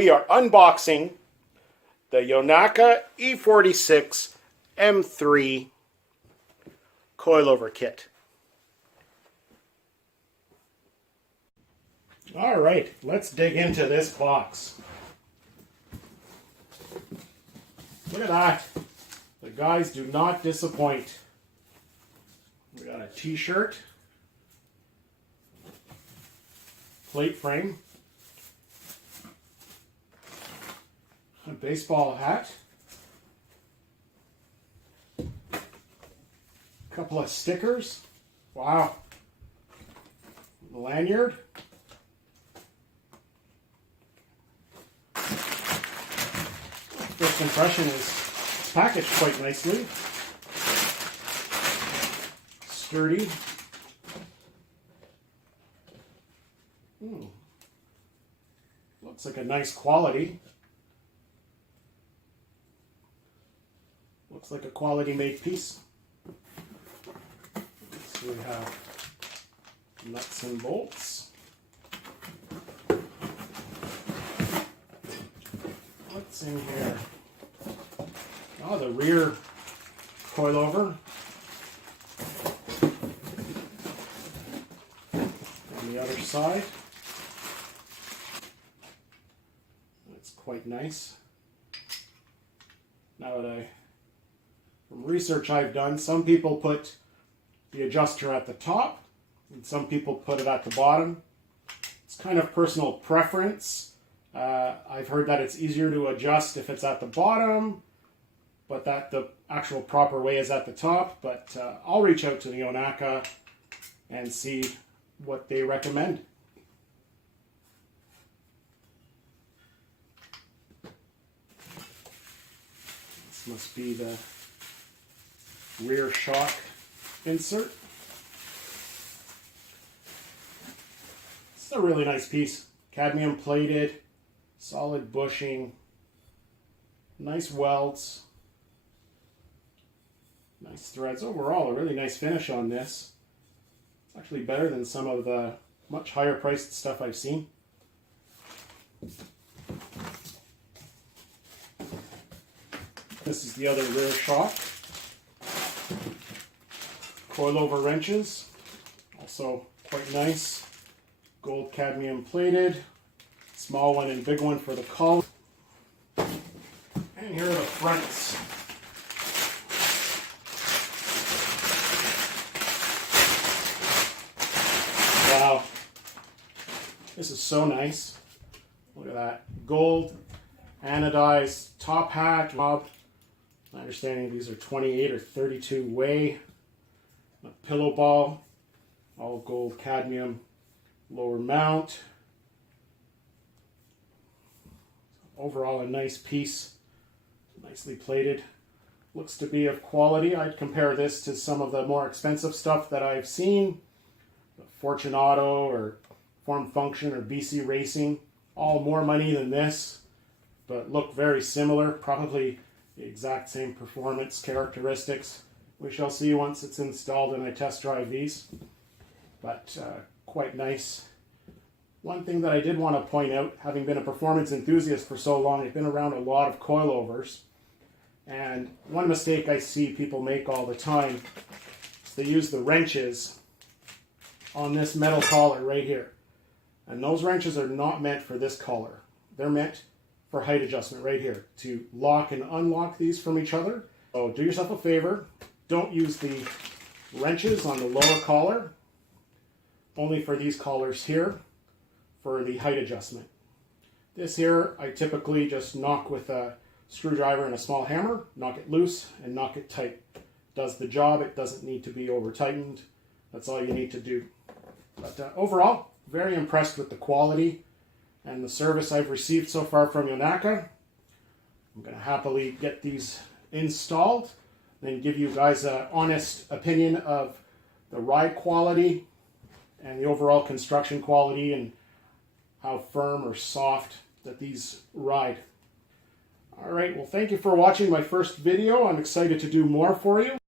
we are unboxing the Yonaka E46 M3 coilover kit. All right, let's dig into this box. Look at that. The guys do not disappoint. We got a t-shirt, plate frame, a baseball hat, a couple of stickers. Wow. The lanyard. First impression is it's packaged quite nicely. Sturdy. Looks like a nice quality. Looks like a quality made piece. So we have nuts and bolts. What's in here? Oh, the rear coilover. On the other side. That's quite nice. Now that from research I've done, some people put the adjuster at the top and some people put it at the bottom. It's kind of personal preference. I've heard that it's easier to adjust if it's at the bottom, but that the actual proper way is at the top. But I'll reach out to the Yonaka and see what they recommend. This must be the rear shock insert. It's a really nice piece. Cadmium plated, solid bushing, nice welds, nice threads. Overall, a really nice finish on this. It's actually better than some of the much higher priced stuff I've seen. This is the other rear shock. Coilover wrenches, also quite nice. Gold cadmium plated. Small one and big one for the collar. And here are the fronts. Wow. This is so nice. Look at that. Gold, anodized top hat. My understanding these are 28 or 32 way. A pillow ball. All gold cadmium lower mount. Overall a nice piece, nicely plated. Looks to be of quality. I'd compare this to some of the more expensive stuff that I've seen. Fortunato or Form Function or BC Racing. All more money than this, but look very similar. Probably the exact same performance characteristics. We shall see once it's installed and I test drive these. But quite nice. One thing that I did want to point out, having been a performance enthusiast for so long, I've been around a lot of coilovers. And one mistake I see people make all the time is they use the wrenches on this metal collar right here. And those wrenches are not meant for this collar. They're meant for height adjustment right here, to lock and unlock these from each other. So do yourself a favor, don't use the wrenches on the lower collar, only for these collars here for the height adjustment. This here I typically just knock with a screwdriver and a small hammer, knock it loose and knock it tight. Does the job. It doesn't need to be over tightened. That's all you need to do. But overall, very impressed with the quality and the service I've received so far from Yonaka. I'm going to happily get these installed, then give you guys an honest opinion of the ride quality and the overall construction quality and how firm or soft that these ride. All right, well, thank you for watching my first video. I'm excited to do more for you.